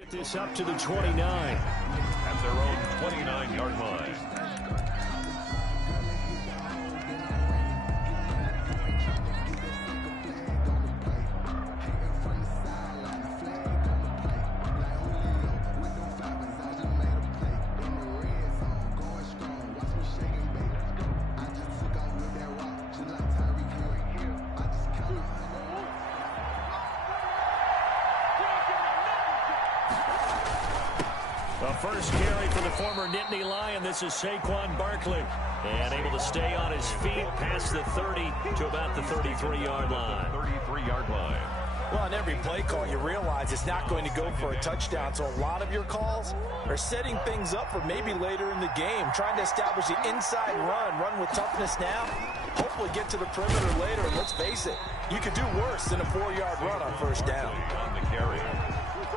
Get this up to the 29. At their own 29-yard line. The first carry for the former Nittany Lion. This is Saquon Barkley. And able to stay on his feet past the 30 to about the 33-yard line. 33-yard line. Well, on every play call, you realize it's not going to go for a touchdown. So a lot of your calls are setting things up for maybe later in the game, trying to establish the inside run with toughness now, hopefully get to the perimeter later. And let's face it, you could do worse than a 4-yard run on first down. On the carry.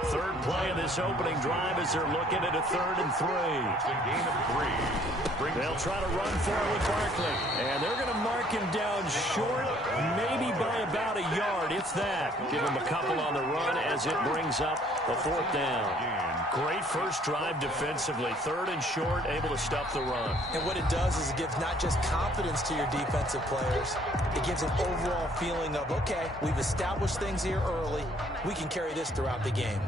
Third play of this opening drive as they're looking at a 3rd and 3. It's a gain of 3. They'll try to run for it with Barkley. And they're going to mark him down short, maybe by about a yard, if that. Give him a couple on the run as it brings up a 4th down. Great first drive defensively. 3rd and short, able to stop the run. And what it does is it gives not just confidence to your defensive players, it gives an overall feeling of, okay, we've established things here early. We can carry this throughout the game.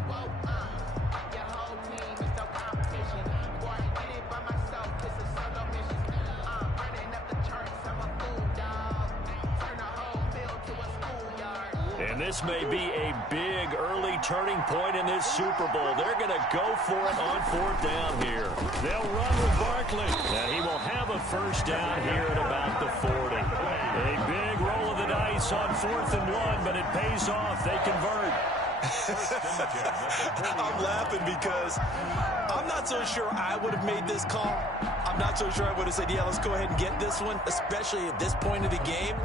And this may be a big early turning point in this Super Bowl. They're going to go for it on 4th down here. They'll run with Barkley. And he will have a first down here at about the 40. A big roll of the dice on 4th and 1, but it pays off. They convert. I'm laughing because I'm not so sure I would have made this call. I'm not so sure I would have said, yeah, let's go ahead and get this one, especially at this point of the game.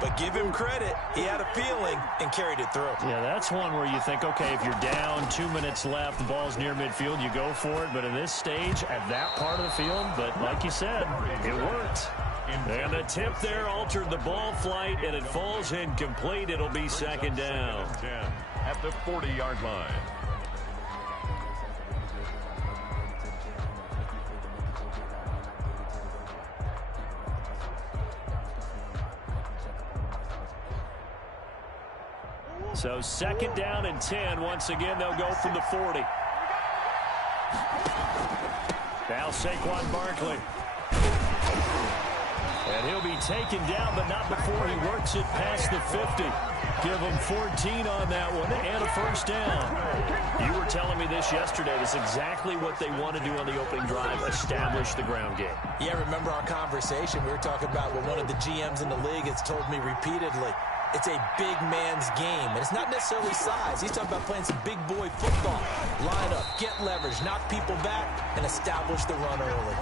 But give him credit. He had a feeling and carried it through. Yeah, that's one where you think, okay, if you're down, 2 minutes left, the ball's near midfield, you go for it. But in this stage, at that part of the field, but like you said, it worked. And the tip there altered the ball flight, and it falls incomplete. It'll be 2nd down. At the 40-yard line. So 2nd down and 10. Once again, they'll go from the 40. Now Saquon Barkley. And he'll be taken down, but not before he works it past the 50. Give him 14 on that one and a first down. You were telling me this yesterday. This is exactly what they want to do on the opening drive, establish the ground game. Yeah, remember our conversation? We were talking about what one of the GMs in the league has told me repeatedly. It's a big man's game, and it's not necessarily size. He's talking about playing some big boy football. Line up, get leverage, knock people back, and establish the run early.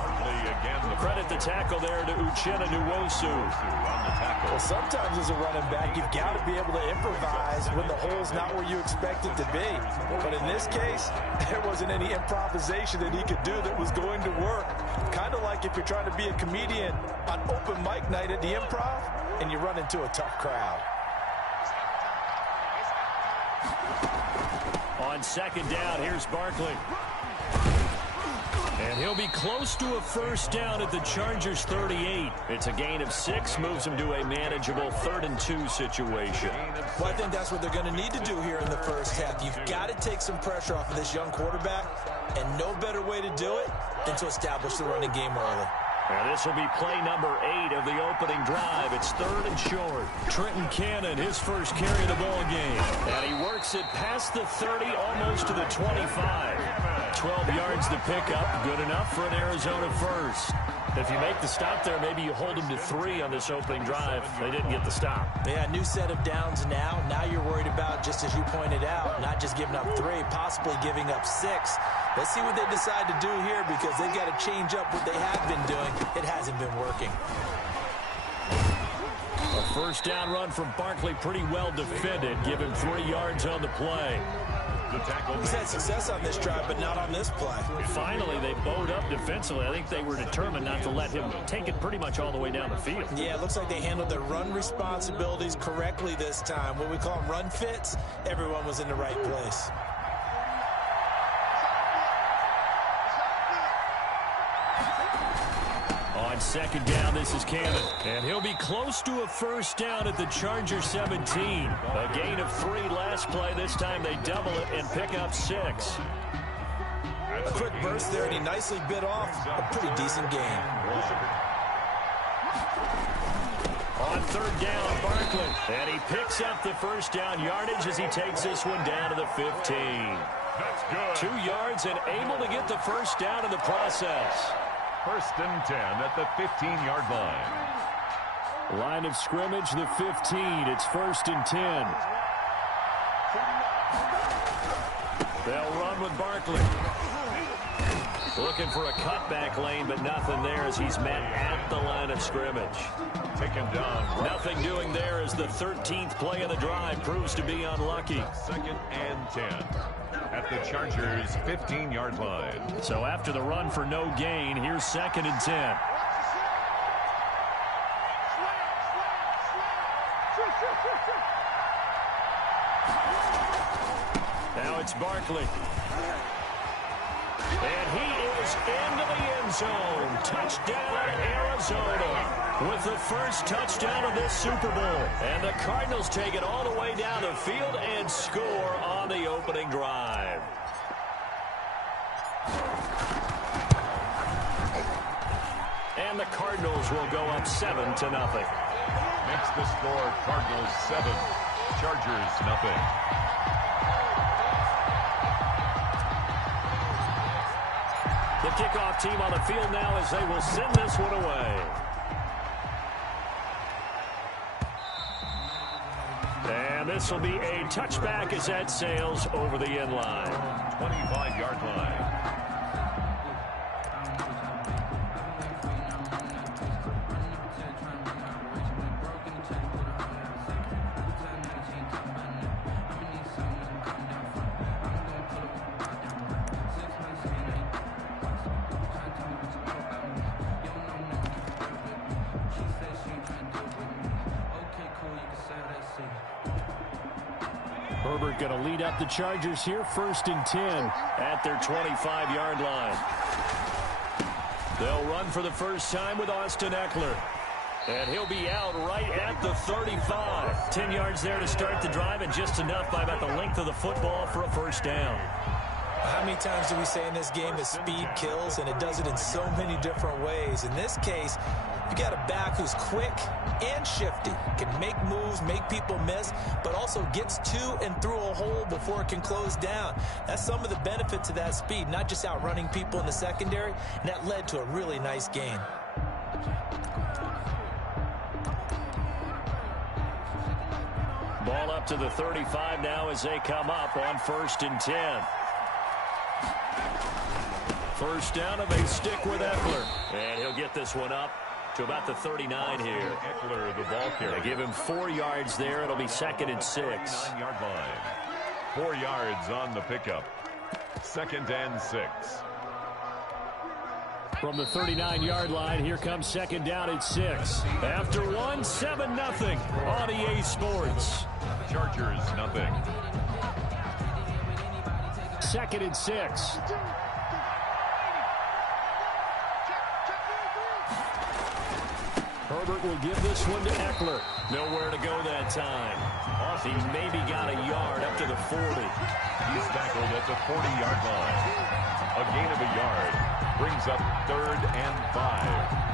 Credit the tackle there to Uchenna Nwosu. Well, sometimes as a running back, you've got to be able to improvise when the hole's not where you expect it to be. But in this case, there wasn't any improvisation that he could do that was going to work. Kind of like if you're trying to be a comedian on open mic night at the Improv, and you run into a tough crowd. On 2nd down, here's Barkley. And he'll be close to a first down at the Chargers' 38. It's a gain of 6, moves him to a manageable 3rd and 2 situation. Well, I think that's what they're going to need to do here in the first half. You've got to take some pressure off of this young quarterback, and no better way to do it than to establish the running game early. Now this will be play number 8 of the opening drive. It's 3rd and short. Trenton Cannon, his first carry of the ball game. And he works it past the 30, almost to the 25. 12 yards to pick up. Good enough for an Arizona first. If you make the stop there, maybe you hold them to 3 on this opening drive. They didn't get the stop. Yeah, new set of downs now. Now you're worried about, just as you pointed out, not just giving up 3, possibly giving up 6. Let's see what they decide to do here, because they've got to change up what they have been doing. It hasn't been working. A first down run from Barkley, pretty well defended. Give him 3 yards on the play. He's had success on this drive, but not on this play. Finally, they bowed up defensively. I think they were determined not to let him take it pretty much all the way down the field. Yeah, it looks like they handled their run responsibilities correctly this time. What we call them run fits, everyone was in the right place. second down. This is Cannon. And he'll be close to a first down at the Chargers 17. A gain of 3 last play. This time they double it and pick up 6. A quick burst there, and he nicely bit off a pretty decent gain. On third down, Barkley. And he picks up the first down yardage as he takes this one down to the 15. That's good. 2 yards and able to get the first down in the process. First and 10 at the 15-yard line. Line of scrimmage, the 15. It's first and 10. They'll run with Barkley. Looking for a cutback lane, but nothing there as he's met at the line of scrimmage. Taken down. Nothing doing there as the 13th play of the drive proves to be unlucky. Second and 10 at the Chargers 15-yard line. So after the run for no gain, here's second and 10. Now it's Barkley. And he is into the end zone. Touchdown, Arizona. With the first touchdown of this Super Bowl. And the Cardinals take it all the way down the field and score on the opening drive. And the Cardinals will go up 7-0. Makes the score Cardinals 7, Chargers nothing. The kickoff team on the field now as they will send this one away. And this will be a touchback as that sails over the end line. 25-yard line. Herbert going to lead up the Chargers here, first and 10 at their 25-yard line. They'll run for the first time with Austin Eckler. And he'll be out right at the 35. 10 yards there to start the drive, and just enough by about the length of the football for a first down. How many times do we say in this game that speed kills, and it does it in so many different ways? In this case, you got a back who's quick and shifty, can make moves, make people miss, but also gets to and through a hole before it can close down. That's some of the benefits of that speed, not just outrunning people in the secondary, and that led to a really nice gain. Ball up to the 35 now as they come up on first and 10. First down, and they stick with Eckler. And he'll get this one up to about the 39 here. Eckler, the ball carrier. They give him 4 yards there. It'll be second and 6. 9-yard line. 4 yards on the pickup. Second and 6. From the 39-yard line, here comes second down at 6. After one, 7-0 on EA Sports. Chargers nothing. Second and 6. Herbert will give this one to Eckler. Nowhere to go that time. He maybe got a yard up to the 40. He's tackled at the 40-yard line. A gain of a yard brings up 3rd and 5.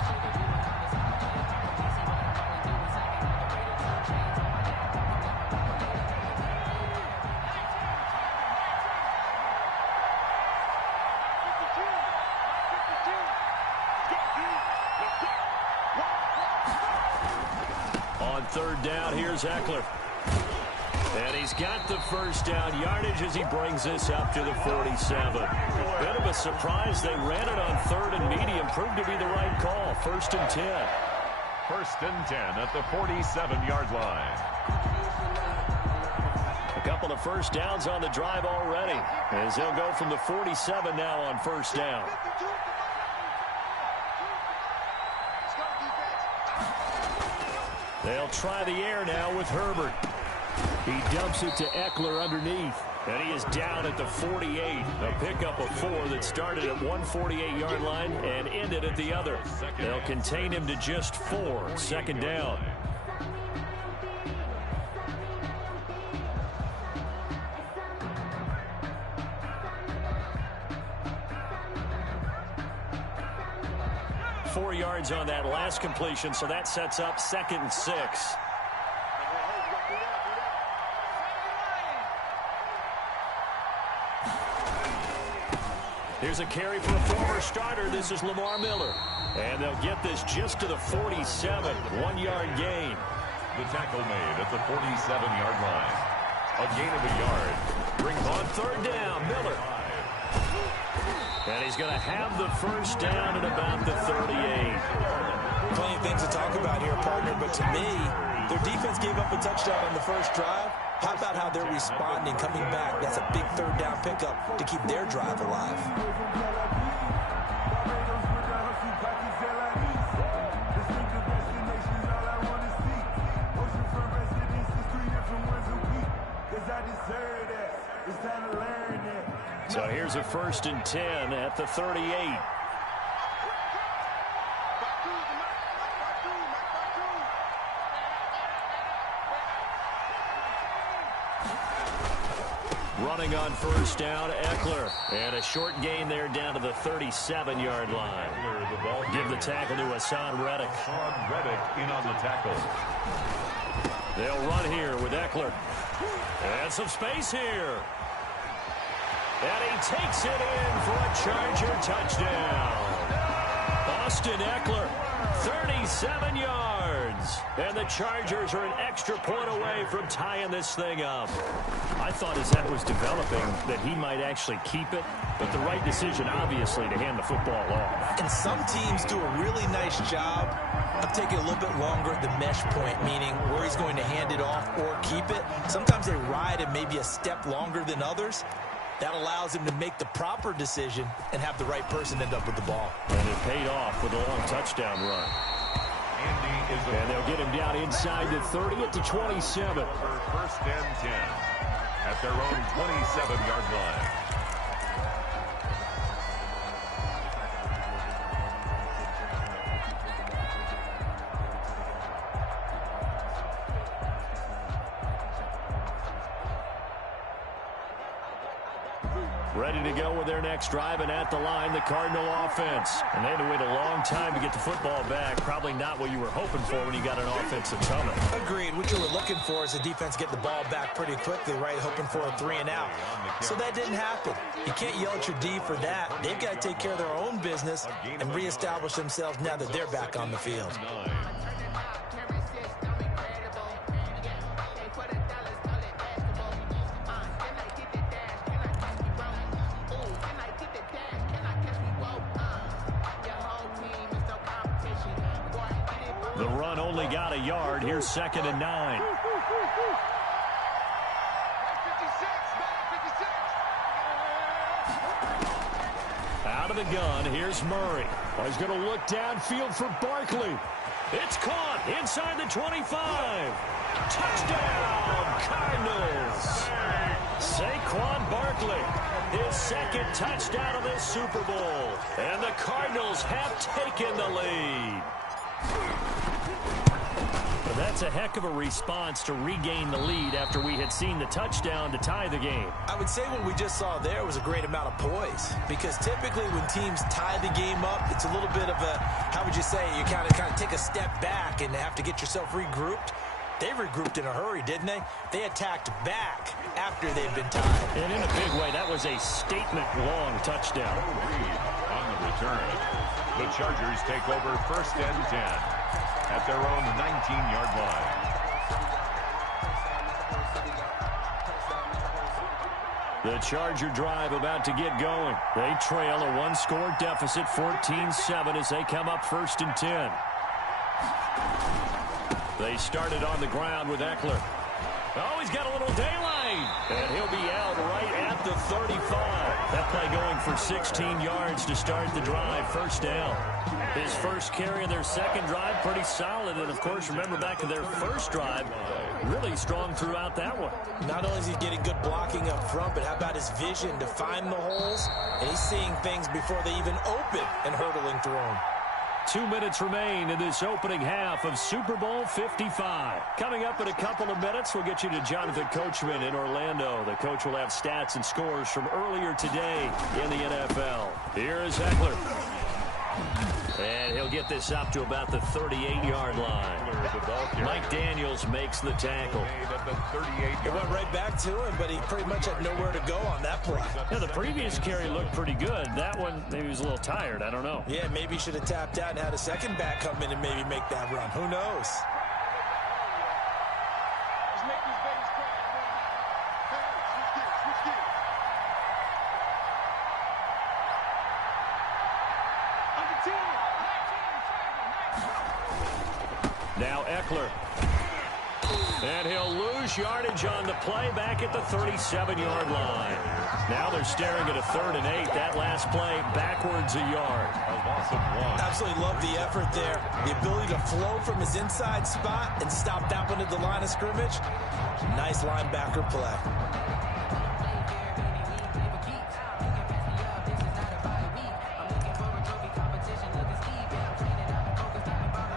Third down, here's Eckler. And he's got the first down yardage as he brings this up to the 47. Bit of a surprise. They ran it on 3rd and medium. Proved to be the right call. First and 10. First and 10 at the 47-yard line. A couple of first downs on the drive already, as they'll go from the 47 now on first down. They'll try the air now with Herbert. He dumps it to Eckler underneath. And he is down at the 48. A pickup of 4 that started at 148-yard line and ended at the other. They'll contain him to just 4. Second down. Four yards on that last completion, so that sets up 2nd and 6. Here's a carry for a former starter. This is Lamar Miller. And they'll get this just to the 47. 1-yard gain. The tackle made at the 47-yard line. A gain of a yard. Brings on 3rd down, Miller. And he's going to have the first down at about the 38. Plenty of things to talk about here, partner, but to me, their defense gave up a touchdown on the first drive. How about how they're responding, coming back? That's a big 3rd down pickup to keep their drive alive. So here's a 1st and 10 at the 38. Running on 1st down, Eckler. And a short gain there down to the 37-yard line. Give the tackle to Hassan Reddick. Hassan Reddick in on the tackle. They'll run here with Eckler. And some space here. And he takes it in for a Charger touchdown. Austin Eckler, 37 yards. And the Chargers are an extra point away from tying this thing up. I thought as that was developing that he might actually keep it, but the right decision, obviously, to hand the football off. And some teams do a really nice job of taking a little bit longer at the mesh point, meaning where he's going to hand it off or keep it. Sometimes they ride it maybe a step longer than others. That allows him to make the proper decision and have the right person end up with the ball. And it paid off with a long touchdown run. And they'll get him down inside the 30 at the 27. 1st and 10 at their own 27-yard line. Ready to go with their next drive, and at the line, the Cardinal offense. And they had to wait a long time to get the football back. Probably not what you were hoping for when you got an offense that's coming. Agreed. What you were looking for is the defense get the ball back pretty quickly, right? Hoping for a 3 and out. So that didn't happen. You can't yell at your D for that. They've got to take care of their own business and reestablish themselves now that they're back on the field. The run only got a yard. Here's 2nd and 9. Out of the gun, here's Murray. He's going to look downfield for Barkley. It's caught inside the 25. Touchdown, Cardinals. Saquon Barkley, his 2nd touchdown of this Super Bowl. And the Cardinals have taken the lead. That's a heck of a response to regain the lead after we had seen the touchdown to tie the game. I would say what we just saw there was a great amount of poise, because typically when teams tie the game up, it's a little bit of a, how would you say, you kind of take a step back and have to get yourself regrouped. They regrouped in a hurry, didn't they? They attacked back after they'd been tied. And in a big way, that was a statement-long touchdown. On the return, the Chargers take over 1st and 10. At their own 19-yard line. The Charger drive about to get going. They trail a 1-score deficit, 14-7, as they come up 1st and 10. They started on the ground with Eckler. Oh, he's got a little daylight. And he'll be out right at the 35. That play going for 16 yards to start the drive. First down. His first carry of their second drive, pretty solid. And, of course, remember back to their first drive, really strong throughout that one. Not only is he getting good blocking up front, but how about his vision to find the holes? And he's seeing things before they even open and hurdling through them. 2 minutes remain in this opening half of Super Bowl 55. Coming up in a couple of minutes, we'll get you to Jonathan Coachman in Orlando. The coach will have stats and scores from earlier today in the NFL. Here is Eckler. And he'll get this up to about the 38-yard line. Mike Daniels makes the tackle. It went right back to him, but he pretty much had nowhere to go on that play. Yeah, the previous carry looked pretty good. That one, maybe he was a little tired. I don't know. Yeah, maybe he should have tapped out and had a second back come in and maybe make that run. Who knows? Now Eckler. And he'll lose yardage on the play back at the 37-yard line. Now they're staring at a 3rd and 8. That last play backwards a yard. Absolutely love the effort there. The ability to flow from his inside spot and stop that one at the line of scrimmage. Nice linebacker play.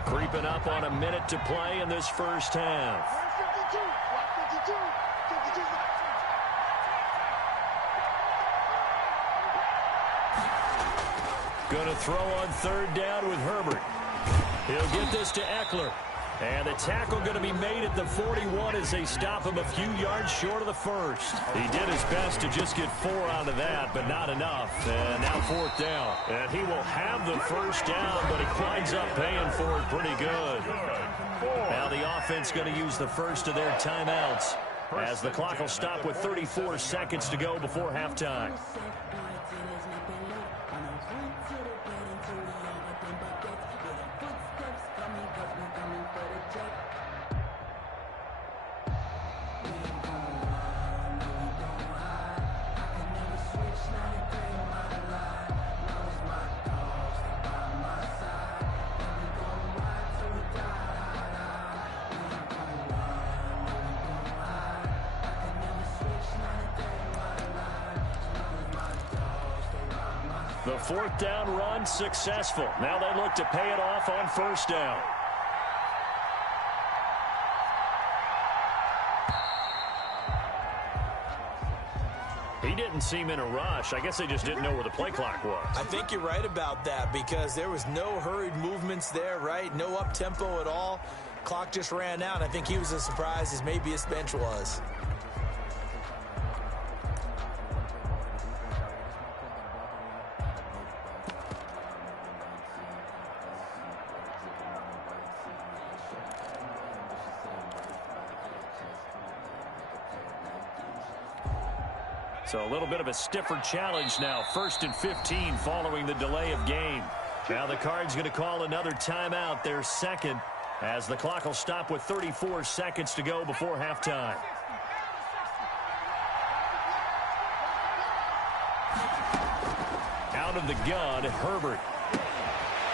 Creeping up on a minute to play in this first half. Going to throw on 3rd down with Herbert. He'll get this to Eckler. And the tackle going to be made at the 41 as they stop him a few yards short of the first. He did his best to just get 4 out of that, but not enough. And now 4th down. And he will have the first down, but he winds up paying for it pretty good. Now the offense going to use the first of their timeouts as the clock will stop with 34 seconds to go before halftime. The 4th down run successful. Now they look to pay it off on 1st down. He didn't seem in a rush. I guess they just didn't know where the play clock was. I think you're right about that because there was no hurried movements there, right? No up-tempo at all. Clock just ran out. I think he was as surprised as maybe his bench was. So a little bit of a stiffer challenge now. 1st and 15 following the delay of game. Now the Cards going to call another timeout, their second, as the clock will stop with 34 seconds to go before halftime. Out of the gun, Herbert.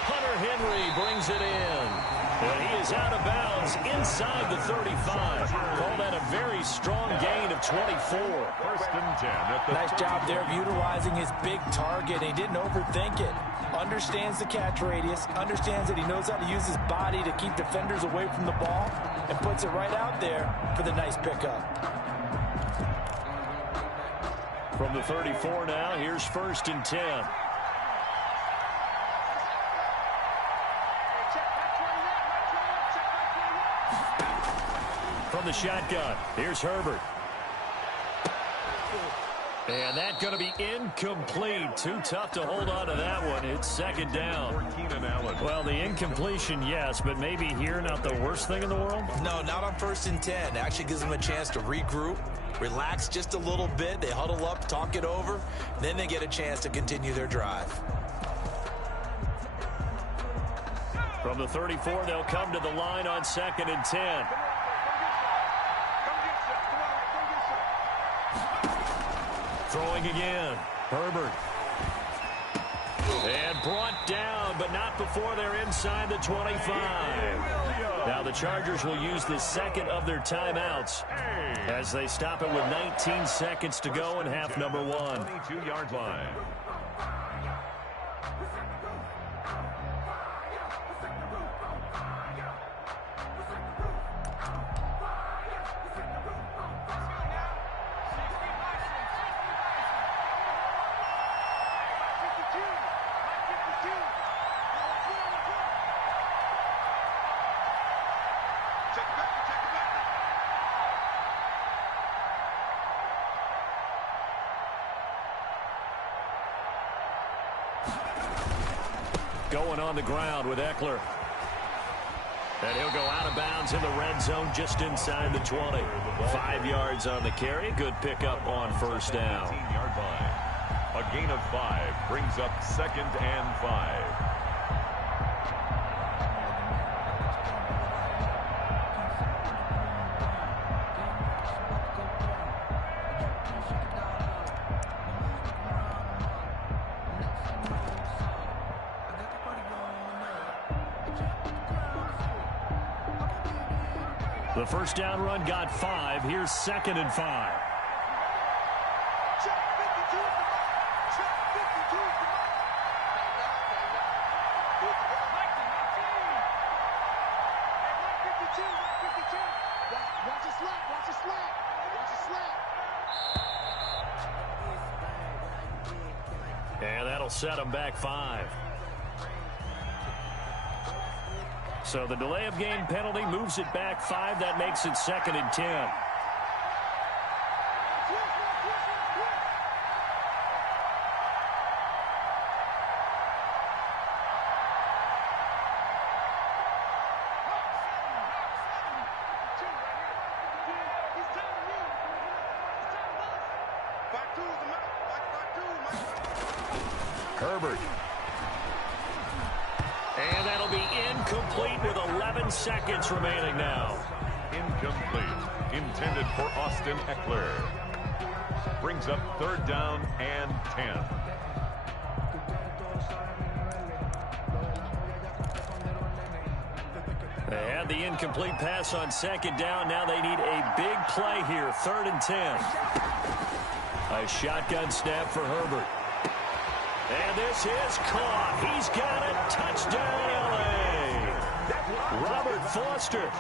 Hunter Henry brings it in. And he is out of bounds inside the 35. Call that a very strong gain of 24. 1st and 10. Nice job there of utilizing his big target. He didn't overthink it. Understands the catch radius. Understands that he knows how to use his body to keep defenders away from the ball. And puts it right out there for the nice pickup. From the 34 now, here's 1st and 10. From the shotgun, here's Herbert. And that's going to be incomplete. Too tough to hold on to that one. It's 2nd down. Well, the incompletion, yes, but maybe here not the worst thing in the world? No, not on 1st and 10. Actually gives them a chance to regroup, relax just a little bit. They huddle up, talk it over. Then they get a chance to continue their drive. From the 34, they'll come to the line on 2nd and 10. Throwing again. Herbert. And brought down, but not before they're inside the 25. Now the Chargers will use the second of their timeouts as they stop it with 19 seconds to go in half number one. 22-yard line. Going on the ground with Eckler. And he'll go out of bounds in the red zone just inside the 20. 5 yards on the carry. Good pickup on first down. 18-yard line. A gain of 5 brings up 2nd and 5. The first down run got 5. Here's 2nd and 5. And that'll set them back 5. So the delay of game penalty moves it back 5. That makes it 2nd and 10. Herbert. And that'll be incomplete with 11 seconds remaining now. Incomplete. Intended for Austin Eckler. Brings up 3rd down and 10. They had the incomplete pass on 2nd down. Now they need a big play here. 3rd and 10. A shotgun snap for Herbert. And this is caught. He's got it. Touchdown, L.A. Robert Foster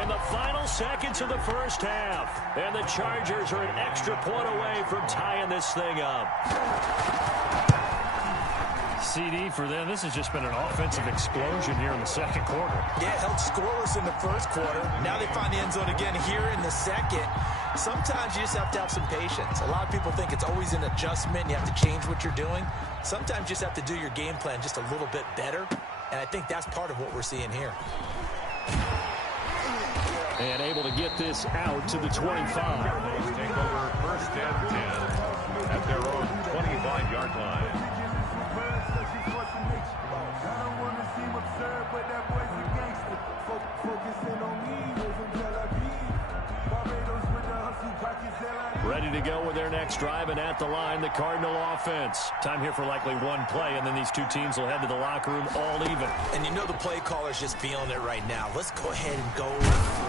in the final seconds of the first half. And the Chargers are an extra point away from tying this thing up. CD for them. This has just been an offensive explosion here in the second quarter. Yeah, held scoreless in the first quarter. Now they find the end zone again here in the second. Sometimes you just have to have some patience. A lot of people think it's always an adjustment. You have to change what you're doing. Sometimes you just have to do your game plan just a little bit better. And I think that's part of what we're seeing here. And able to get this out to the 25. Cardinals take over 1st and 10 at their own 25-yard line. Ready to go with their next drive, and at the line, the Cardinal offense. Time here for likely one play, and then these two teams will head to the locker room all even. And you know the play caller's just feeling it right now. Let's go ahead and go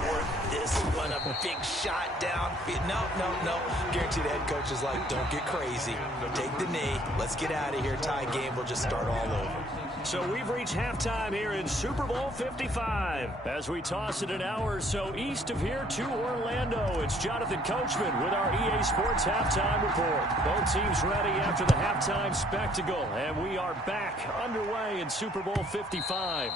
for this one. A big shot down. No. Guaranteed the head coach is like, don't get crazy. Take the knee. Let's get out of here. Tie game. We'll just start all over. So we've reached halftime here in Super Bowl 55. As we toss it an hour or so east of here to Orlando, it's Jonathan Coachman with our EA Sports Halftime Report. Both teams ready after the halftime spectacle, and we are back underway in Super Bowl 55.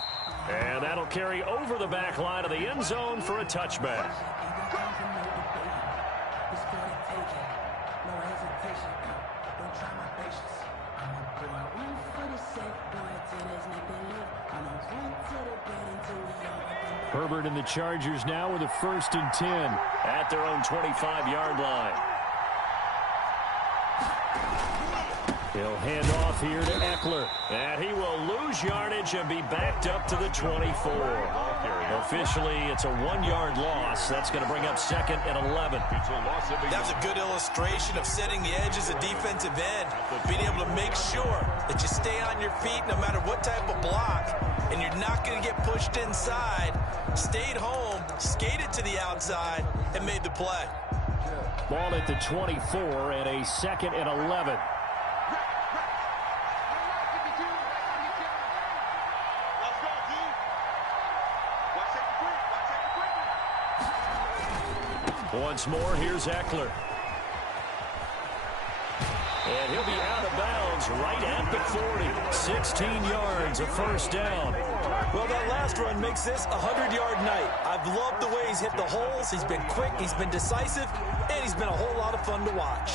And that'll carry over the back line of the end zone for a touchback. Herbert and the Chargers now with a 1st and 10 at their own 25-yard line. He'll hand off here to Eckler. And he will lose yardage and be backed up to the 24. Officially, it's a 1-yard loss. That's going to bring up 2nd and 11. That was a good illustration of setting the edge as a defensive end. Being able to make sure that you stay on your feet no matter what type of block. And you're not going to get pushed inside. Stayed home, skated to the outside, and made the play. Ball at the 24 and a 2nd and 11. Once more, here's Eckler. And he'll be out of bounds right at the 40. 16 yards, a first down. Well, that last run makes this a 100-yard night. I've loved the way he's hit the holes. He's been quick, he's been decisive, and he's been a whole lot of fun to watch.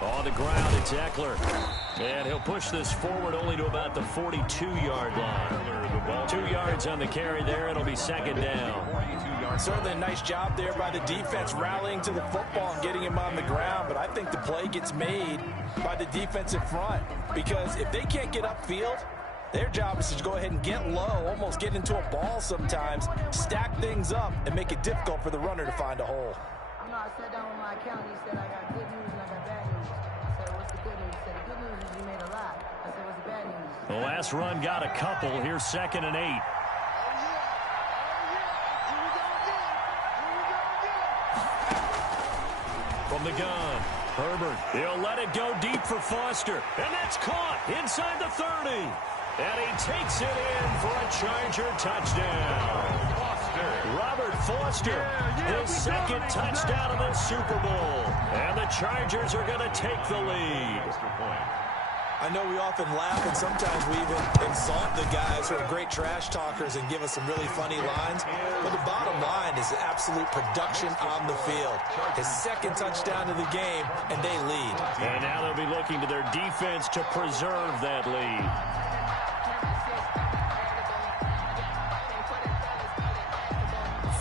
On the ground, it's Eckler. And he'll push this forward only to about the 42-yard line. 2 yards on the carry there. It'll be 2nd down. Certainly a nice job there by the defense rallying to the football and getting him on the ground. But I think the play gets made by the defensive front. Because if they can't get upfield, their job is to go ahead and get low, almost get into a ball sometimes, stack things up, and make it difficult for the runner to find a hole. I sat down with my accountant. He said, I got good news and I got bad news. I said, what's the good news? He said, the good news is you made a lot. I said, what's the bad news? The last run got a couple. Here's 2nd and 8. From the gun, Herbert. He'll let it go deep for Foster. And that's caught inside the 30. And he takes it in for a Charger touchdown. Robert Foster, his 2nd touchdown of the Super Bowl. And the Chargers are going to take the lead. I know we often laugh, and sometimes we even insult the guys who are great trash talkers and give us some really funny lines. But the bottom line is absolute production on the field. His 2nd touchdown of the game, and they lead. And now they'll be looking to their defense to preserve that lead.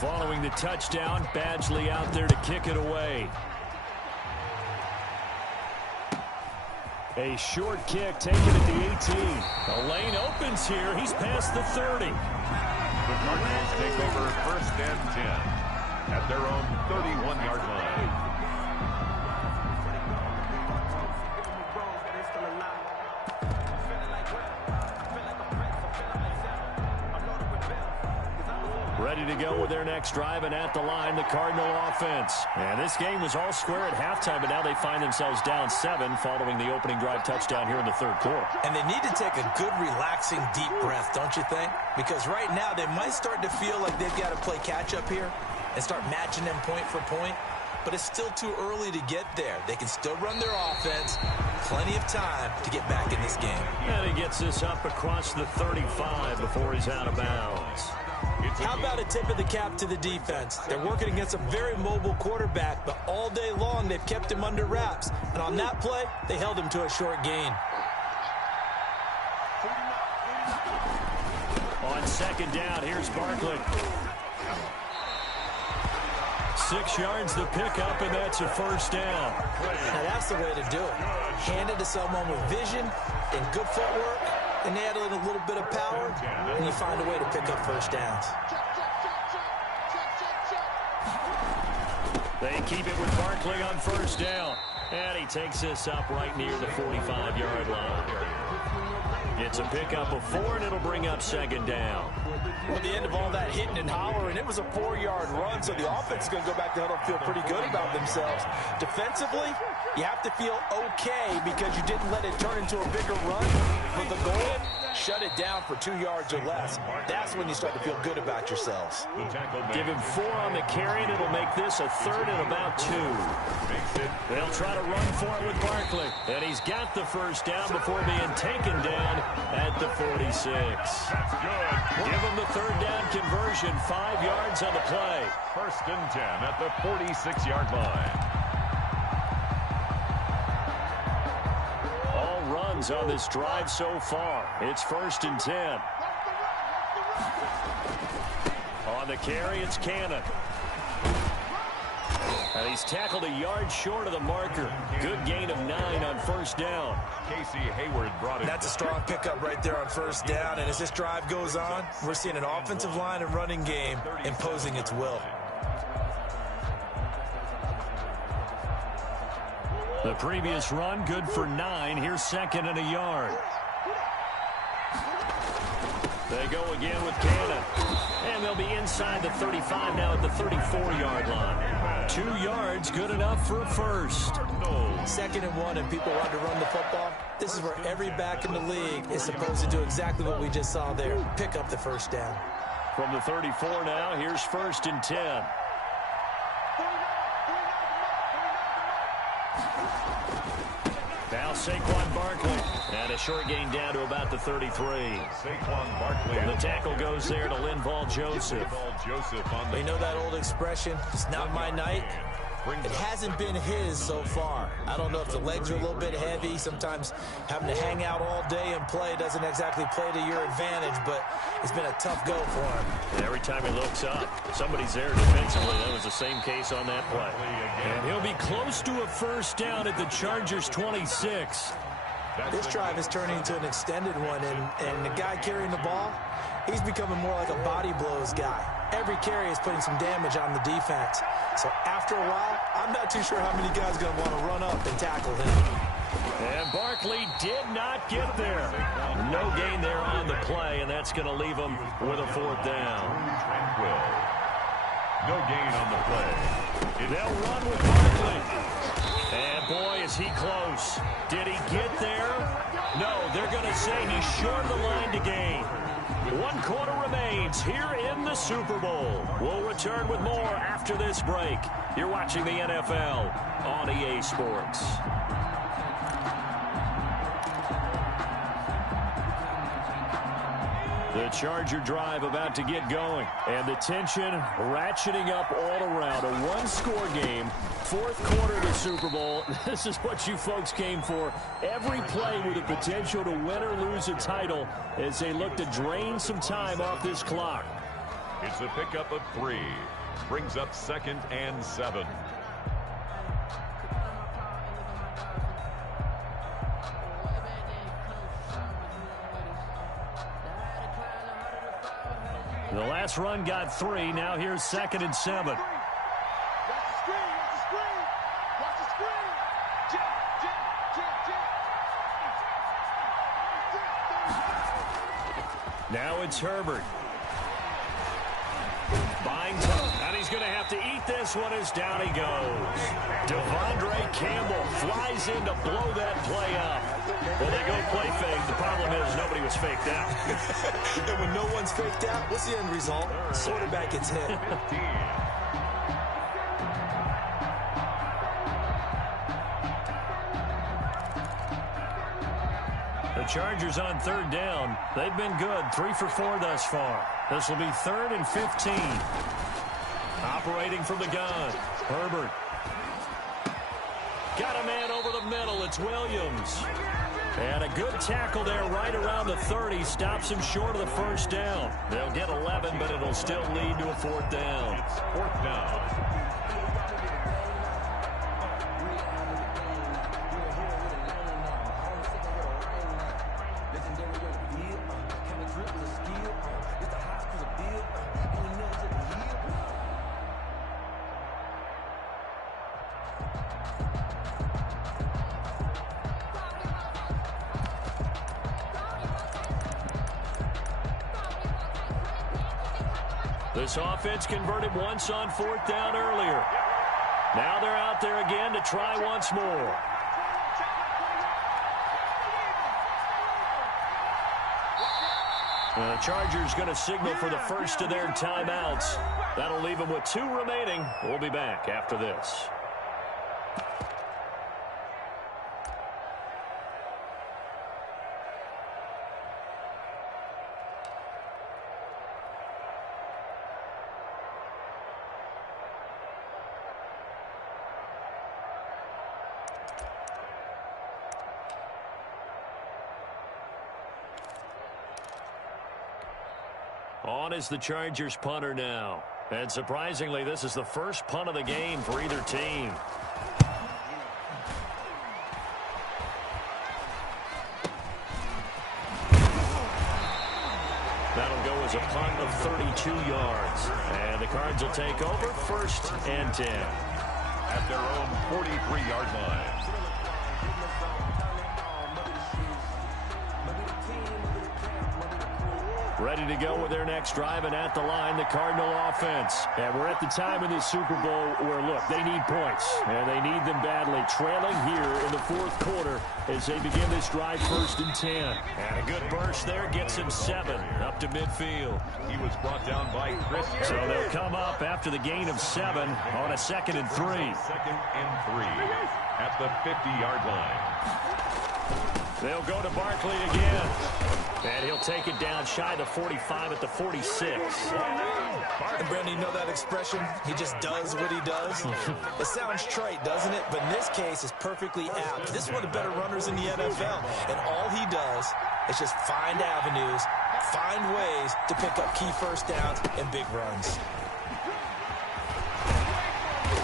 Following the touchdown, Badgley out there to kick it away. A short kick taken at the 18. The lane opens here. He's past the 30. The Cardinals take over 1st and 10 at their own 31-yard line. Ready to go with their next drive, and at the line, the Cardinal offense. And this game was all square at halftime, but now they find themselves down 7 following the opening drive touchdown here in the 3rd quarter. And they need to take a good, relaxing, deep breath, don't you think? Because right now they might start to feel like they've got to play catch-up here and start matching them point for point. But it's still too early to get there. They can still run their offense. Plenty of time to get back in this game. And he gets this up across the 35 before he's out of bounds. How about a tip of the cap to the defense? They're working against a very mobile quarterback, but all day long they've kept him under wraps. And on that play, they held him to a short gain. On 2nd down, here's Barkley. 6 yards the pickup, and that's a first down. Now that's the way to do it. Hand it to someone with vision and good footwork, and add in a little bit of power, and you find a way to pick up first downs. They keep it with Barkley on first down. And he takes this up right near the 45-yard line. It's a pickup of 4, and it'll bring up 2nd down. Well, at the end of all that hitting and hollering, it was a 4-yard run, so the offense is going to go back to huddle and feel pretty good about themselves. Defensively, you have to feel okay because you didn't let it turn into a bigger run. But the goal, shut it down for 2 yards or less. That's when you start to feel good about yourselves. Give him 4 on the carry, and it'll make this a 3rd and about 2. They'll try to run for it with Barkley. And he's got the first down before being taken down at the 46. That's good. Give him the third down conversion. 5 yards on the play. First and 10 at the 46-yard line. All runs on this drive so far. It's first and 10. On the carry, it's Cannon. And he's tackled a yard short of the marker. Good gain of 9 on first down. Casey Hayward brought it. That's a strong pickup right there on first down. And as this drive goes on, we're seeing an offensive line and running game imposing its will. The previous run, good for 9. Here's second and a yard. They go again with Cannon. And they'll be inside the 35 now at the 34-yard line. 2 yards, good enough for a first. Second and 1, and people want to run the football. This is where every back in the league is supposed to do exactly what we just saw there. Pick up the first down. From the 34 now, here's first and 10. Now Saquon Barkley. And a short gain down to about the 33. Saquon Barkley. The tackle goes there to Linval Joseph. You know that old expression, it's not my night? It hasn't been his so far. I don't know if the legs are a little bit heavy. Sometimes having to hang out all day and play doesn't exactly play to your advantage, but it's been a tough go for him. And every time he looks up, somebody's there defensively. That was the same case on that play. And he'll be close to a first down at the Chargers' 26. This drive is turning into an extended one, and the guy carrying the ball, he's becoming more like a body blows guy. Every carry is putting some damage on the defense. So after a while, I'm not too sure how many guys are going to want to run up and tackle him. And Barkley did not get there. No gain there on the play, and that's going to leave him with a fourth down. No gain on the play. They'll run with Barkley. And boy, is he close. Did he get there? No, they're going to say he's short of the line to gain. 1 quarter remains here in the Super Bowl. We'll return with more after this break. You're watching the NFL on EA Sports. The Charger drive about to get going. And the tension ratcheting up all around. A one-score game. 4th quarter of the Super Bowl. This is what you folks came for. Every play with the potential to win or lose a title as they look to drain some time off this clock. It's a pickup of 3. Brings up 2nd and 7. The last run got 3. Now here's 2nd and 7. Now it's Herbert. Buying time. And he's going to have to eat this one as down he goes. Devondre Campbell flies in to blow that play up. Well, they go play fake. The problem is nobody was faked out. And when no one's faked out, what's the end result? Quarterback gets hit. The Chargers on 3rd down. They've been good. 3 for 4 thus far. This will be 3rd and 15. Operating from the gun. Herbert. Got a man over the middle. It's Williams. And a good tackle there right around the 30. Stops him short of the first down. They'll get 11, but it'll still lead to a 4th down. It's 4th down. This offense converted once on 4th down earlier. Now they're out there again to try once more. The Chargers going to signal for the first of their timeouts. That'll leave them with 2 remaining. We'll be back after this. On is the Chargers punter now. And surprisingly, this is the first punt of the game for either team. That'll go as a punt of 32 yards. And the Cards will take over 1st and 10. At their own 43-yard line. Ready to go with their next drive, and at the line, the Cardinal offense. And we're at the time in the Super Bowl where, look, they need points, and they need them badly. Trailing here in the 4th quarter as they begin this drive 1st and 10. And a good burst there gets him 7 up to midfield. He was brought down by Chris Harris. So they'll come up after the gain of 7 on a 2nd and 3. 2nd and 3 at the 50-yard line. They'll go to Barkley again. And he'll take it down shy the 45 at the 46. And Brandon, you know that expression? He just does what he does. It sounds trite, doesn't it? But in this case, it's perfectly apt. This is one of the better runners in the NFL. And all he does is just find avenues, find ways to pick up key first downs and big runs.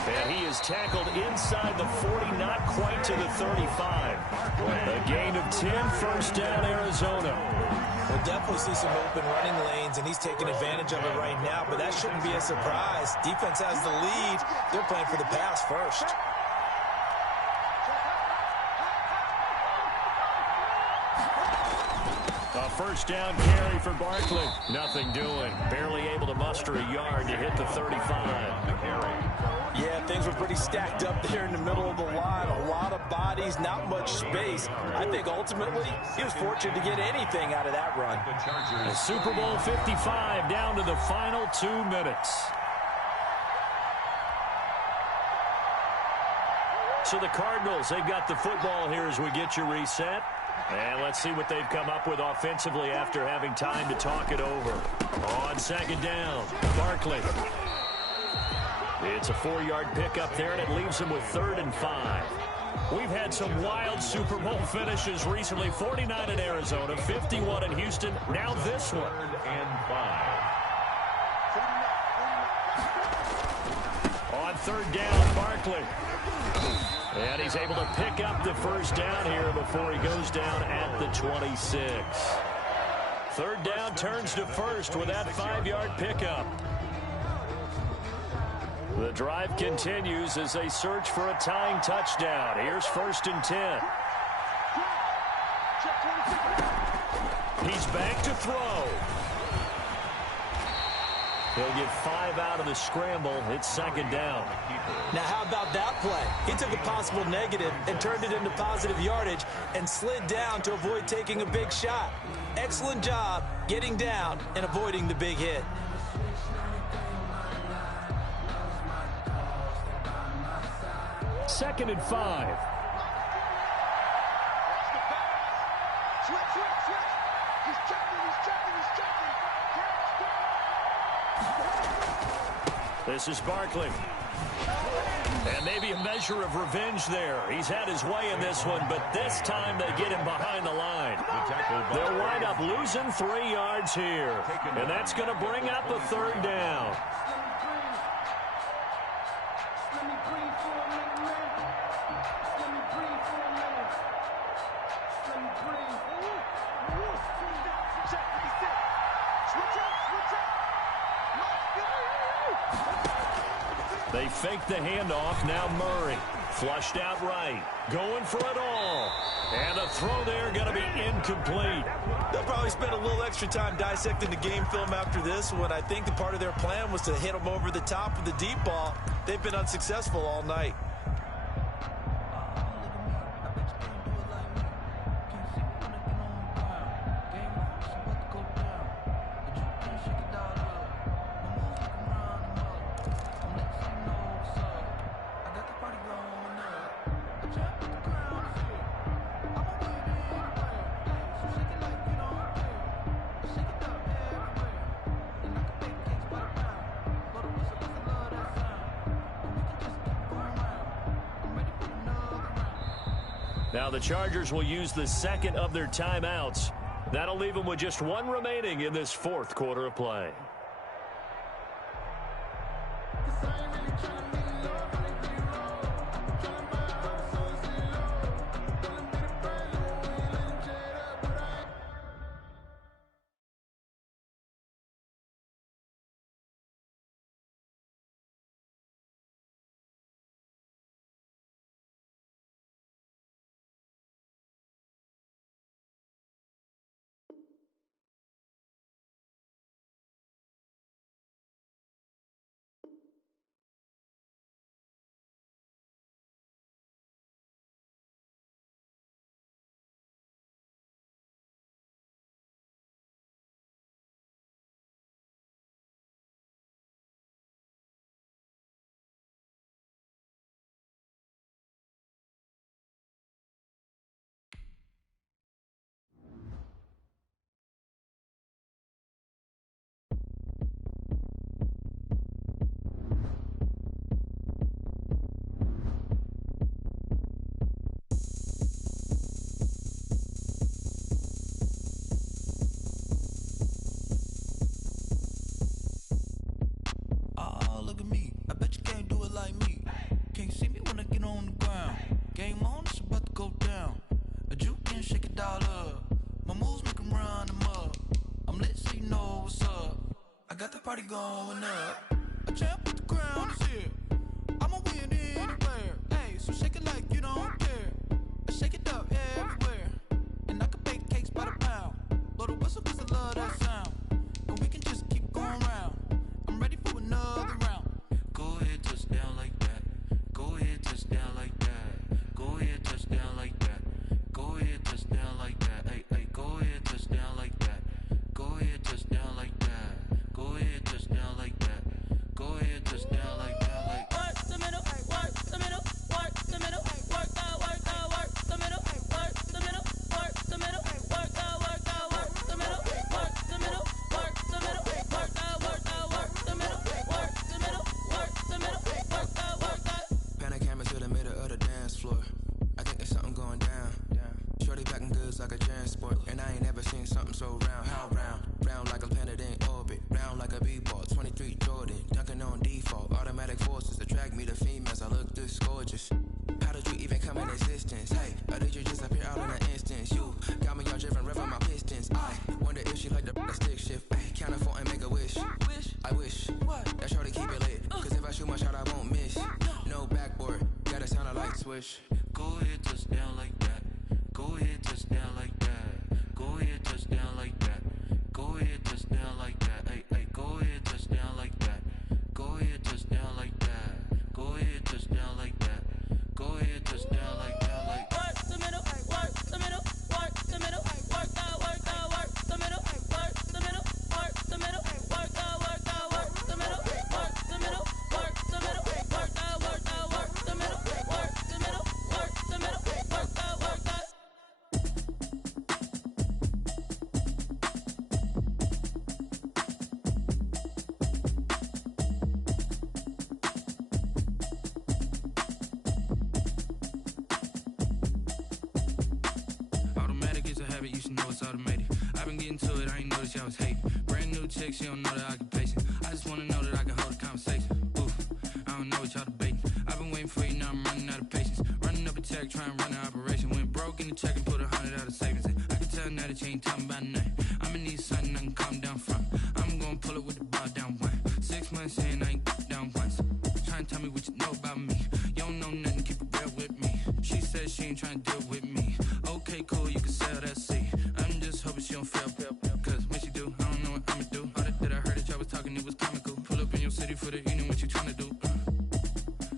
And he is tackled inside the 40, not quite to the 35. A gain of 10, 1st down, Arizona. We'll definitely see some open running lanes, and he's taking advantage of it right now, but that shouldn't be a surprise. Defense has the lead. They're playing for the pass first. A 1st down carry for Barkley. Nothing doing. Barely able to muster a yard to hit the 35. Yeah, things were pretty stacked up there in the middle of the line. A lot of bodies, not much space. I think ultimately he was fortunate to get anything out of that run. The Super Bowl 55 down to the final 2 minutes. So the Cardinals, they've got the football here as we get you reset. And let's see what they've come up with offensively after having time to talk it over. On 2nd down, Barkley. It's a 4-yard pickup there, and it leaves them with 3rd and 5. We've had some wild Super Bowl finishes recently. 49 in Arizona, 51 in Houston. Now this one. 3rd and 5. On 3rd down, Barkley. And he's able to pick up the 1st down here before he goes down at the 26. 3rd down turns to 1st with that 5-yard pickup. The drive continues as they search for a tying touchdown. Here's 1st and 10. He's back to throw. He'll get 5 out of the scramble. It's 2nd down. Now, how about that play? He took a possible negative and turned it into positive yardage and slid down to avoid taking a big shot. Excellent job getting down and avoiding the big hit. Second and 5. This is Barkley. And maybe a measure of revenge there. He's had his way in this one, but this time they get him behind the line. They'll wind up losing 3 yards here. And that's going to bring up a 3rd down. They fake the handoff. Now Murray. Flushed out right. Going for it all. And a throw there going to be incomplete. They'll probably spend a little extra time dissecting the game film after this one. I think the part of their plan was to hit them over the top of the deep ball. They've been unsuccessful all night. Now the Chargers will use the second of their timeouts. That'll leave them with just one remaining in this fourth quarter of play. Party going up. A champ with the crown is here. I'ma win anywhere. Hey, so shake it like you don't care. I shake it up everywhere. And I can bake cakes by the pound. Blow the whistle 'cause I love that sound. And we can just keep going round. I'm ready for another round. Go ahead, touch down like that. Go ahead, touch down like that. Go ahead, touch down like that. Go ahead, touch down like that. Hey, hey, go ahead, touch down like that. Go ahead, touch down like that. Go ahead, touch down like that. Go ahead, touch down like that. Like work the middle, work the middle, work the middle, work out, work out, work the middle, work the middle, work the middle, work out, work out, work the middle, work the middle, work the middle, work out, work out, work the middle, work the middle, work the middle, work out, work out. Pan a camera to the middle of the dance floor. I think there's something going down. Shorty packing goods like a transport, and I ain't never seen something so round. How round? Round like a planet in orbit, round like a b-ball. 23 Jordan, dunking on default. Automatic forces attract me to females. I look this gorgeous. How did you even come in existence? Hey, or did you just appear out in an instance? You got me all driven, revving my pistons. I wonder if she like the stick shift. Ay, count a 4 and make a wish. I wish that shorty keep it lit. 'Cause if I shoot my shot, I won't miss. No backboard, gotta sound a light switch. Go ahead, touch down like that. Go ahead, touch down like that. Go ahead, touch down like that. Go ahead, touch down like that. Hey, hey, go ahead, touch down like that. Go ahead, touch down like that. Go ahead, touch down like that. Go ahead, touch down like that. Like work the middle, work the middle, work the middle, work out, work out, work the middle, work the middle, work the middle, work out, work out, work the middle, work the middle, work the middle, work out, work out, work the middle, work the middle, work the middle, work out, work out. Automatic is a habit, you should know it's automated. I've been getting to it, I ain't noticed y'all was hating. Brand new chick, she don't know the occupation. I just wanna know that I can hold a conversation. Oof, I don't know what y'all debating. I've been waiting for you, now I'm running out of patience. Running up a check, trying to run an operation. Went broke in the check and put 100 out of savings in. I can tell now that you ain't talking about nothing. I'ma need something I can calm down from. I'm gonna pull it with the bar down one. 6 months in, I ain't down once. Trying to tell me what you know about me. You don't know nothing, keep it real with me. She said she ain't trying to deal with me. Okay, cool, you can sell that seat. I'm just hoping she don't fail. 'Cause when she do, I don't know what I'ma do. All that I heard that y'all was talking, it was comical. Pull up in your city for the evening, what you trying to do?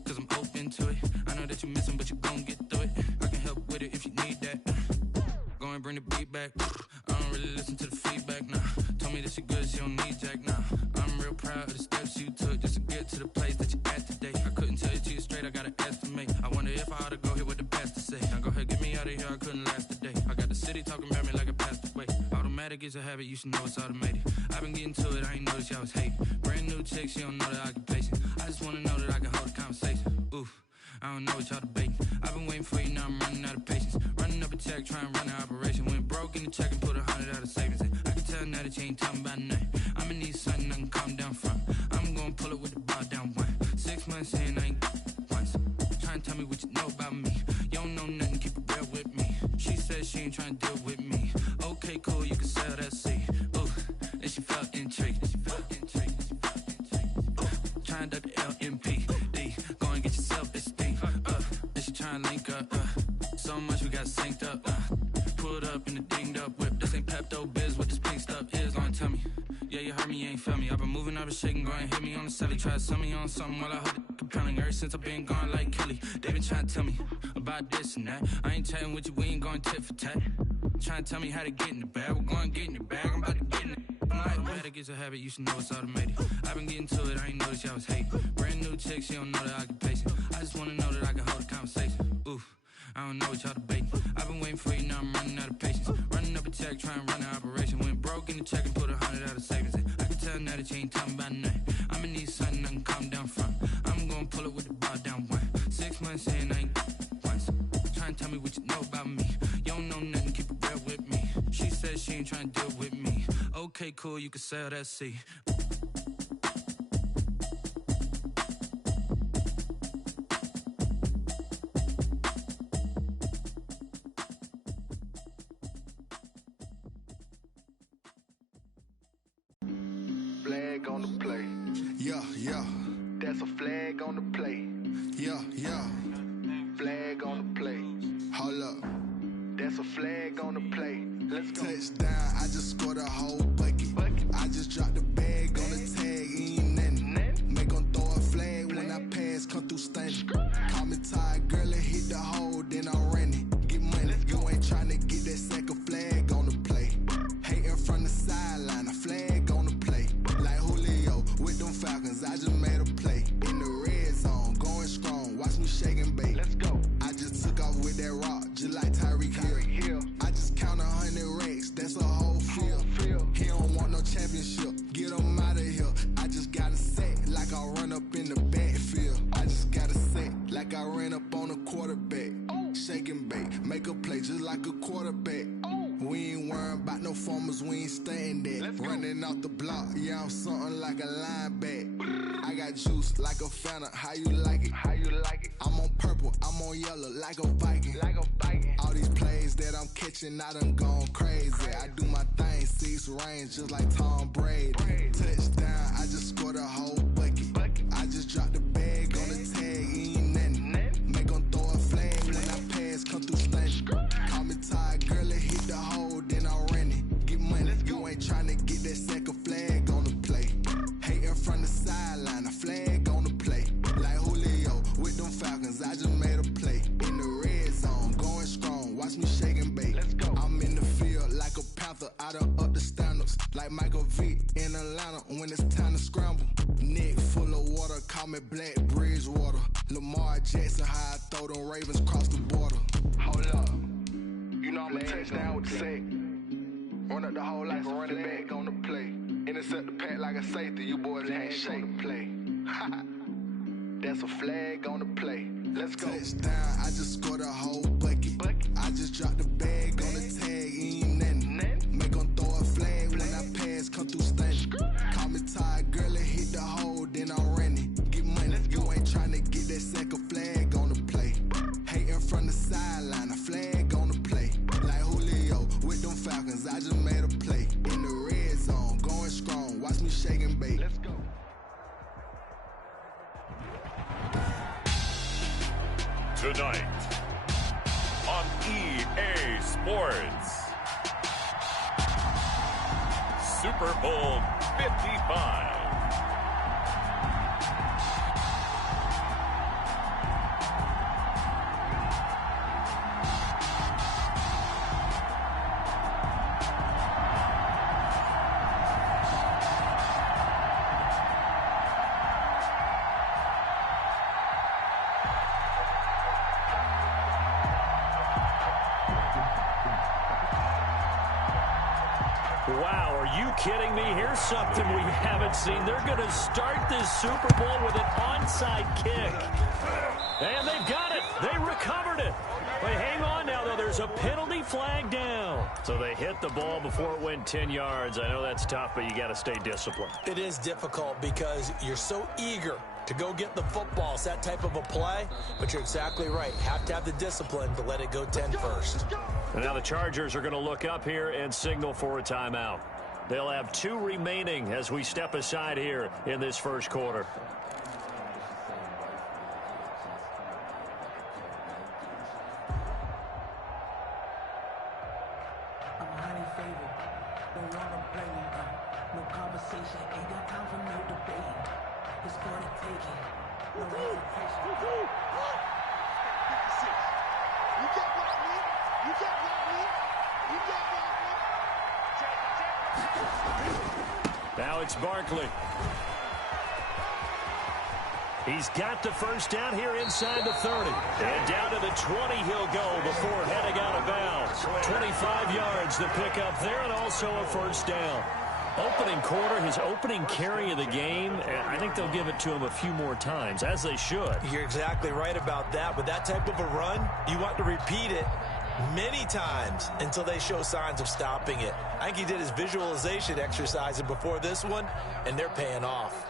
'Cause I'm open to it. I know that you missing, but you gon' get through it. I can help with it if you need that. Go and bring the beat back. I don't really listen to the feedback, nah. Told me that she good, she don't need jack, nah. I'm real proud of the steps you took just to get to the place that you're at today. I couldn't tell you to you straight, I gotta estimate. I wonder if I ought to go hear what the pastor say. Now go ahead, get me out of here, I couldn't last a day. I got the city talking about me like I passed away. Automatic is a habit, you should know it's automated. I've been getting to it, I ain't noticed y'all was hating. Brand new chick, she don't know the occupation. I just wanna know that I can hold a conversation. Oof, I don't know what y'all debating. I've been waiting for you, now I'm running out of patience. Running up a check, trying to run an operation. Went broke in the check and put 100 out of savings in. I can tell now that you ain't talking about nothing. I'ma need something I can calm down from. I'm gonna pull it with the bar down one. 6 months in, I ain't once. Trying to tell me what you know about me. You don't know nothing, keep it real with me. She said she ain't trying to deal with me. Okay, cool, you can sell that seed. Ooh, and she felt intrigued. Trying to duck the LMPD. Go and get your self-esteem. And she trying to link up. So much we got synced up. Pulled up in the dinged up whip. This ain't Pepto-Biz, what this pink stuff is. Gonna tell me. Yeah, you heard me, you ain't felt me. I've been moving, I've been shaking, go and hit me on the celly. Try to sell me on something while I hold it compelling. Ever since I've been gone like Kelly, they been trying to tell me about this and that. I ain't chatting with you, we ain't going tit for tat. Trying to tell me how to get in the bag. We're going to get in the bag, I'm about to get in it. I'm like, better get your habit, you should know it's automated. I've been getting to it, I ain't noticed y'all was hating. Brand new chick, she don't know the occupation. I just wanna know that I can hold a conversation. Ooh, I don't know what y'all debating. I've been waiting for you, now I'm running out of patience. Running up a check, trying to run an operation. Went broke in the check and put 100 out of savings in. I can tell now that you ain't talking about nothing. I'ma need something I can calm down from. I'm gonna pull it with the bar down one. 6 months in, I ain't once. Trying to tell me what you know about me. You don't know nothing, keep it real with me. She said she ain't trying to deal with me. Okay, cool, you can sell that seed. Flag on the play. Yeah, yeah. That's a flag on the play. Yeah, yeah. Flag on the play. Hold up. That's a flag on the play. Let's go. Touchdown, I just scored a whole bucket. I just dropped the bag on the tag, ain't nothing. Make 'em throw a flag when I pass, come through stunning. Call me tired, girl, and hit the hole, then I'm running. Get money, you ain't tryna get that second flag on the play. Hating from the sideline, a flag on the play. Like Julio with them Falcons, I just made a play. In the red zone, going strong, watch me shake and bake. Let's go. I just took off with that rock, just like Tyreek Hill. I just count 100 racks, that's a whole field. He don't want no championship, get him out of here. I just got a set, like I run up in the backfield. I just got a set, like I ran up on a quarterback. Shake and bake, make a play just like a quarterback. We ain't worrying about no formers, we ain't staying there. Running out the block, yeah, I'm something like a linebacker. I got juice like a Fanta, how you like it? How you like it? I'm on purple, I'm on yellow, like a Viking. Like a Viking. All these plays that I'm catching, I done gone crazy. I do my thing, 6 range, just like Tom Brady. Touchdown, I just scored a whole bucket. I just dropped the bag on the tag, ain't nothing. Make 'em throw a flag when I pass, come through stunning. Call me tired, girl, and hit the hole, then I'm running. Get money, you ain't tryna get that second flag on the play. Hating from the sideline, a flag on the play. Like Julio with them Falcons, I just made a play. In the red zone, going strong, watch me shake and bake. Let's go. I'm in the field like a Panther, I done up the standards. Like Michael Vick in Atlanta when it's time to scramble. Neck full of water, call me Black Bridgewater. Lamar Jackson, how I throw them Ravens cross the border. Hold up. You know I'm a touchdown with the sack. Run up the hole like a running back on the play. Intercept the pack like a safety. You boys ain't shake the play. That's a flag on the play. Let's go. Touchdown, I just scored a whole bucket. I just dropped the bag on the tag, ain't nothing. Make 'em throw a flag when I pass, come through stunning. Call me tired, girl, and hit the hole, then I'm running. Get money, you ain't tryna get that second flag on the play. Hating from the sideline, a flag on the play. Like Julio with them Falcons, I just made a play. In the red zone, going strong, watch me shake and bake. Let's go. Tonight on EA Sports, Super Bowl 55. Wow, are you kidding me? Here's something we haven't seen. They're going to start this Super Bowl with an onside kick. And they've got it. They recovered it. But hang on now, though. There's a penalty flag down. So they hit the ball before it went 10 yards. I know that's tough, but you got to stay disciplined. It is difficult because you're so eager to go get the football. It's that type of a play, but you're exactly right. Have to have the discipline to let it go 10 first. And now the Chargers are going to look up here and signal for a timeout. They'll have 2 remaining as we step aside here in this first quarter. Now it's Barkley. He's got the first down here inside the 30. And down to the 20 he'll go before heading out of bounds. 25 yards to pick up there, and also a first down. Opening quarter, his opening carry of the game, I think they'll give it to him a few more times, as they should. You're exactly right about that. With that type of a run, you want to repeat it many times until they show signs of stopping it. I think he did his visualization exercises before this one, and they're paying off.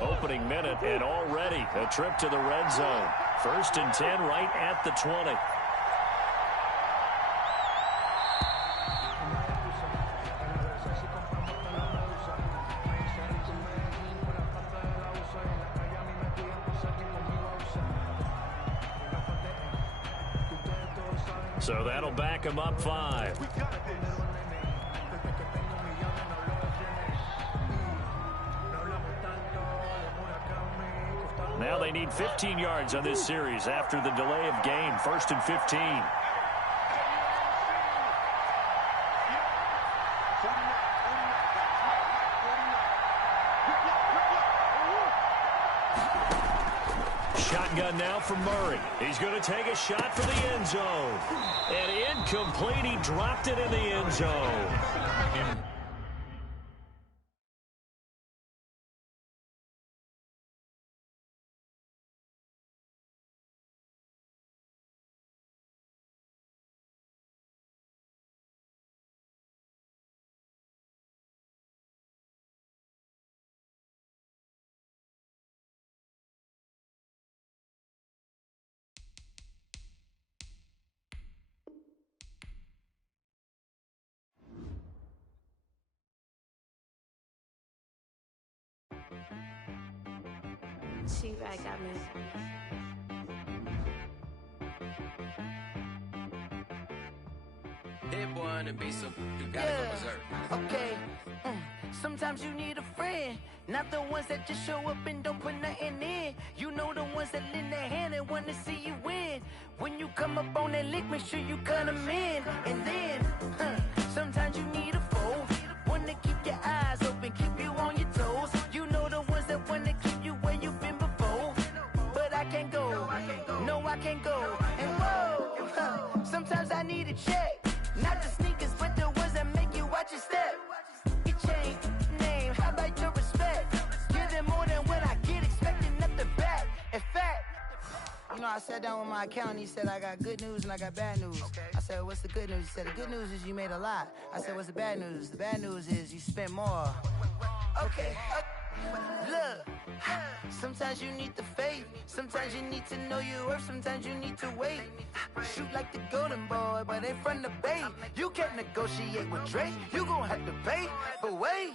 Opening minute, and already a trip to the red zone. 1st and 10 right at the 20. So that'll back him up 5. Now they need 15 yards on this series after the delay of game. 1st and 15. Shotgun now from Murray. He's going to take a shot for the end zone. And incomplete. He dropped it in the end zone. She-Rag got me. Hit one and be some. You gotta go berserk. Okay. Sometimes you need a friend, not the ones that just show up and don't put nothing in. You know the ones that lend their hand and want to see you win. When you come up on that lick, make sure you cut them in. And then, sometimes you need a foe, one to keep your eyes open, keep you on your toes. You know the ones that want to keep you where you've been before. But I can't go, no I can't go. And whoa, sometimes I need a check. Not the sneakers, but the ones that make you watch your step. It changed name, how about your respect? Give them more than what I get, expecting nothing back. In fact, you know, I sat down with my accountant. He said, I got good news and I got bad news. I said, what's the good news? He said, the good news is you made a lot. I said, what's the bad news? The bad news is you spent more. Okay. Look, sometimes you need the faith. Sometimes you need to know your worth. Sometimes you need to wait. Shoot like the golden boy, but ain't from the bay. You can't negotiate with Drake. You gon' have to pay. But wait,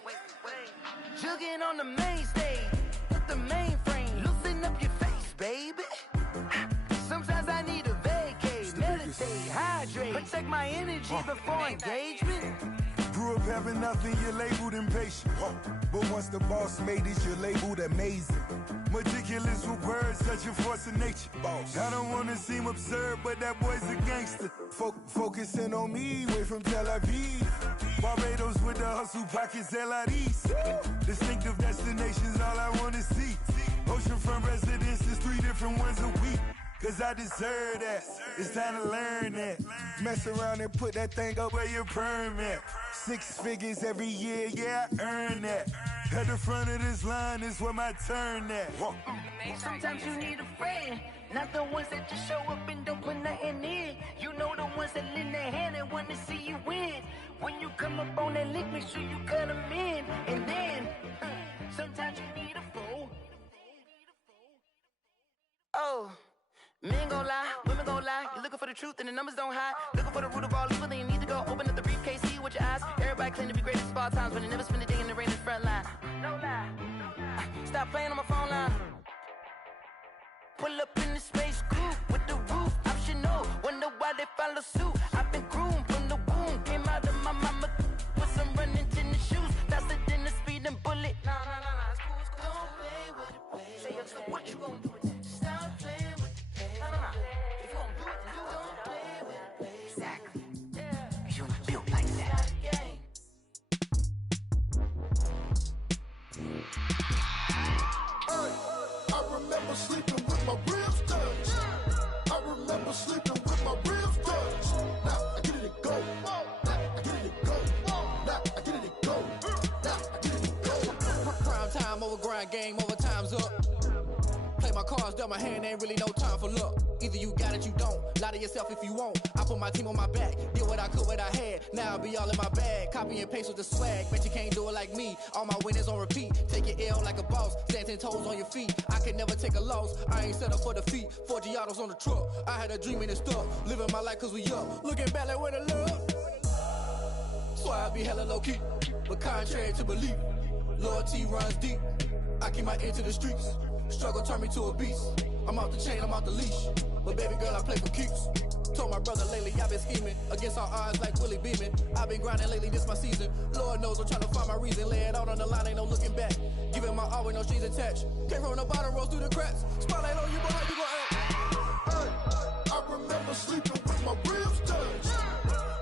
jugging on the main stage with the mainframe. Loosen up your face, baby. Sometimes I need a vacate, meditate, hydrate, protect my energy before engagement. Grew up having nothing, you're labeled impatient. But once the boss made it, you're labeled amazing. Meticulous with words, such a force of nature. I don't want to seem absurd, but that boy's a gangster. Focusing on me, way from Tel Aviv. Barbados with the hustle pockets, LIDs. Distinctive destinations, all I want to see. Oceanfront residences, 3 different ones a week. Cause I deserve that, it's time to learn that. Mess around and put that thing up where your permit. 6 figures every year, yeah, I earn that. At the front of this line is where my turn at. Sometimes you need a friend, not the ones that just show up and don't put nothing in. You know the ones that lend their hand and want to see you win. When you come up on that lick, make sure you cut them in. And then, sometimes you need a fool. Oh, men gon' lie, women gon' lie. You're looking for the truth and the numbers don't hide. Looking for the root of all evil, then you need to go open up the briefcase, see with your eyes. Everybody claim to be great at small times, but they never spend a day in the rain in the front line. No lie. Stop playing on my phone line. Pull up in the space coupe with the roof optional. Wonder why they follow suit. I've been groomed from the womb. Came out of my mama with some running tennis shoes. Faster than the speeding bullet. Nah, it's cool, it's cool. Don't play with it, play. Say so what you gon' do with it? Stop playing with it. Nah. If you gon' do it, then don't play with it, play. Exactly. Yeah. You built like that. I remember sleeping with my ribs touched. I remember sleeping with my ribs touched. Now I get it and go. Now I get it and go. Now I get it and go. Now I get it and go. Prime time over grind game, over time's up. Play my cards, dealt my hand, ain't really no time for luck. Either you got it, you don't. Lie to yourself if you won't. I put my team on my back, did what I could, what I had. Now I'll be all in my bag. Copy and paste with the swag. Bet you can't do it like me. All my winners on repeat. Take your L like a boss. Stand 10 toes on your feet. I can never take a loss. I ain't set up for defeat. 4 Giottos on the truck. I had a dream and it's stuck. Living my life cause we up. Looking back like where the love. So I be hella low key. But contrary to belief, loyalty runs deep. I keep my ear to the streets. Struggle turned me to a beast. I'm off the chain, I'm off the leash. But baby girl, I play for keeps. Told my brother lately I've been scheming against all odds like Willie Beeman. I've been grinding lately, this my season. Lord knows I'm trying to find my reason. Lay it out on the line, ain't no looking back. Giving my all with no strings attached. Came from the bottom, rose through the cracks. Spotlight on you, but how you gon' act? I remember sleeping with my ribs touched.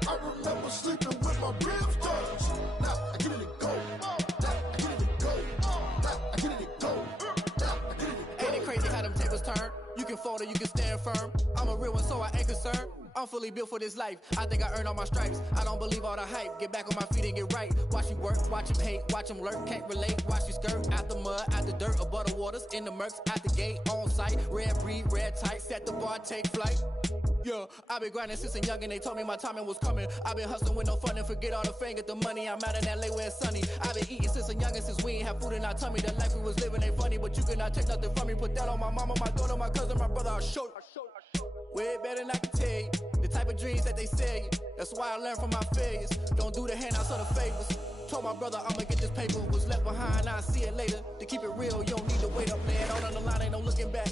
I remember sleeping with my ribs touched. Now I get it and go. Now I get it and go. Now I get it and go. Now I get it and go. Ain't it crazy how them tables turn? You can fold or you can stand firm. I'm a real one, so I ain't concerned. I'm fully built for this life. I think I earned all my stripes. I don't believe all the hype. Get back on my feet and get right. Watch you work, watch him hate, watch him lurk. Can't relate, watch you skirt. Out the mud, out the dirt, above the waters, in the murks, out the gate, on site. Red breed, red tight, set the bar, take flight. Yeah, I been grinding since a young and they told me my timing was coming. I been hustling with no fun and forget all the fame, get the money. I'm out in LA where it's sunny. I been eating since a young and since we ain't have food in our tummy. The life we was living ain't funny, but you cannot take nothing from me. Put that on my mama, my daughter, my cousin, my brother, I'll show you. Way better than I can tell you. The type of dreams that they sell you. That's why I learned from my failures. Don't do the handouts or the favors. Told my brother I'ma get this paper. Was left behind, I'll see it later. To keep it real, you don't need to wait up, man. On the line, ain't no looking back.